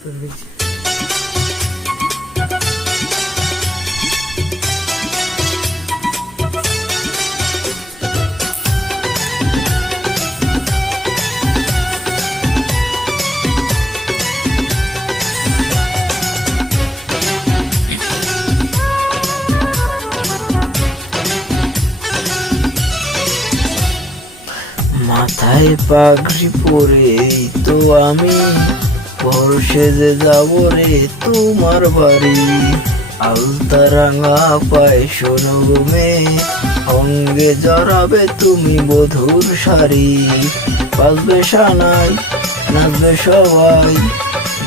মাথায় পাগড়ি পরে তো আমি বড় সেজে যাব রে তোমার বাড়ি। আলতা রাঙা পায়ে শোনো মেয়ে, অঙ্গে জড়াবে তুমি বধুর শাড়ি। বাজবে সানাই নাচবে সবাই,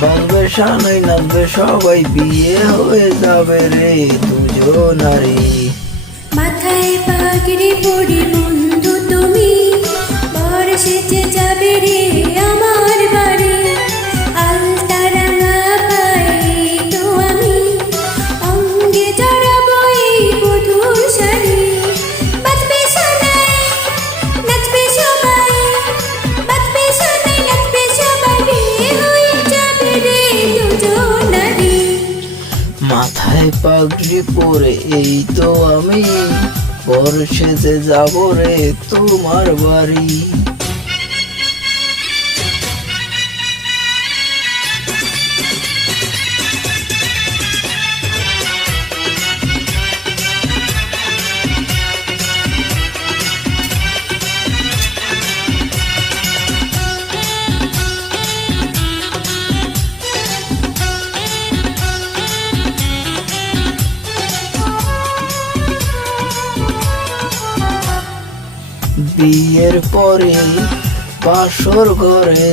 বাজবে সানাই নাচবে সবাই, বিয়ে হয়ে যাবে রে দুজনারি। মাথায় পাগড়ি পরে বন্ধু তুমি বর সেজে যাবে রে আমার বাড়ি। আলতা রাঙা পায়ে তো আমি অঙ্গে জড়াবো এই বধুর শাড়ি। বাজবে সানাই নাচবে সবাই, বাজবে সানাই নাচবে সবাই, বিয়ে হয়ে যাবে রে দুজনারি। মাথায় পাগড়ি পরে এই তো আমি বর সেজে যাব রে তোমার বাড়ি। বিয়ের পরে বাসর ঘরে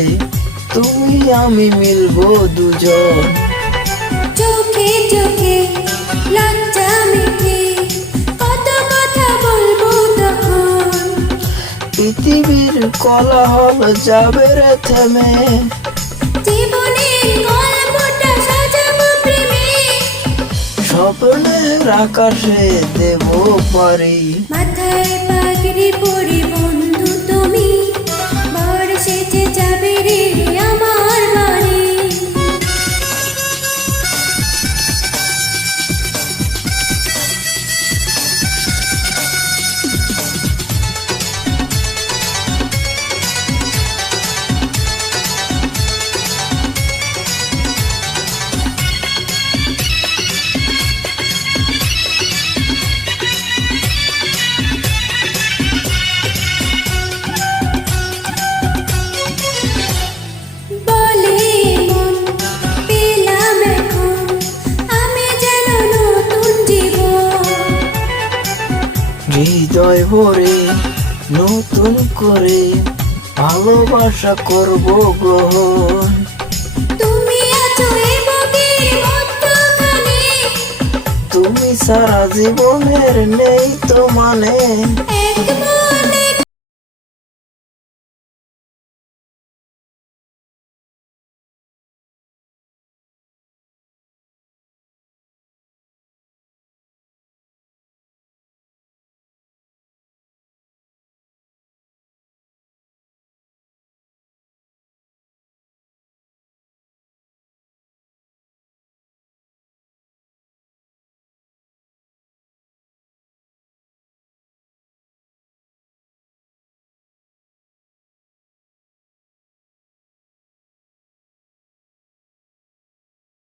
তুমি আমি মিলবো দুজন। চোখে চোখে লজ্জা মিঠে কত কথা বলবো তখন। পৃথিবীর কোলাহল যাবে রে থেমে, জীবনের গল্পটা সাজাবো প্রেমে। স্বপ্নের আকাশে দেব পারি। মাথায় পাগড়ি পরে বন্ধু তুমি বর সেজে যাবে রে আমার বাড়ি। হৃদয় ভরে নতুন করে ভালোবাসা করব গ্রহণ। তুমি আছো এই বুকের মধ্যখানে, তুমি সারা জীবনের নেই তো মানে। এক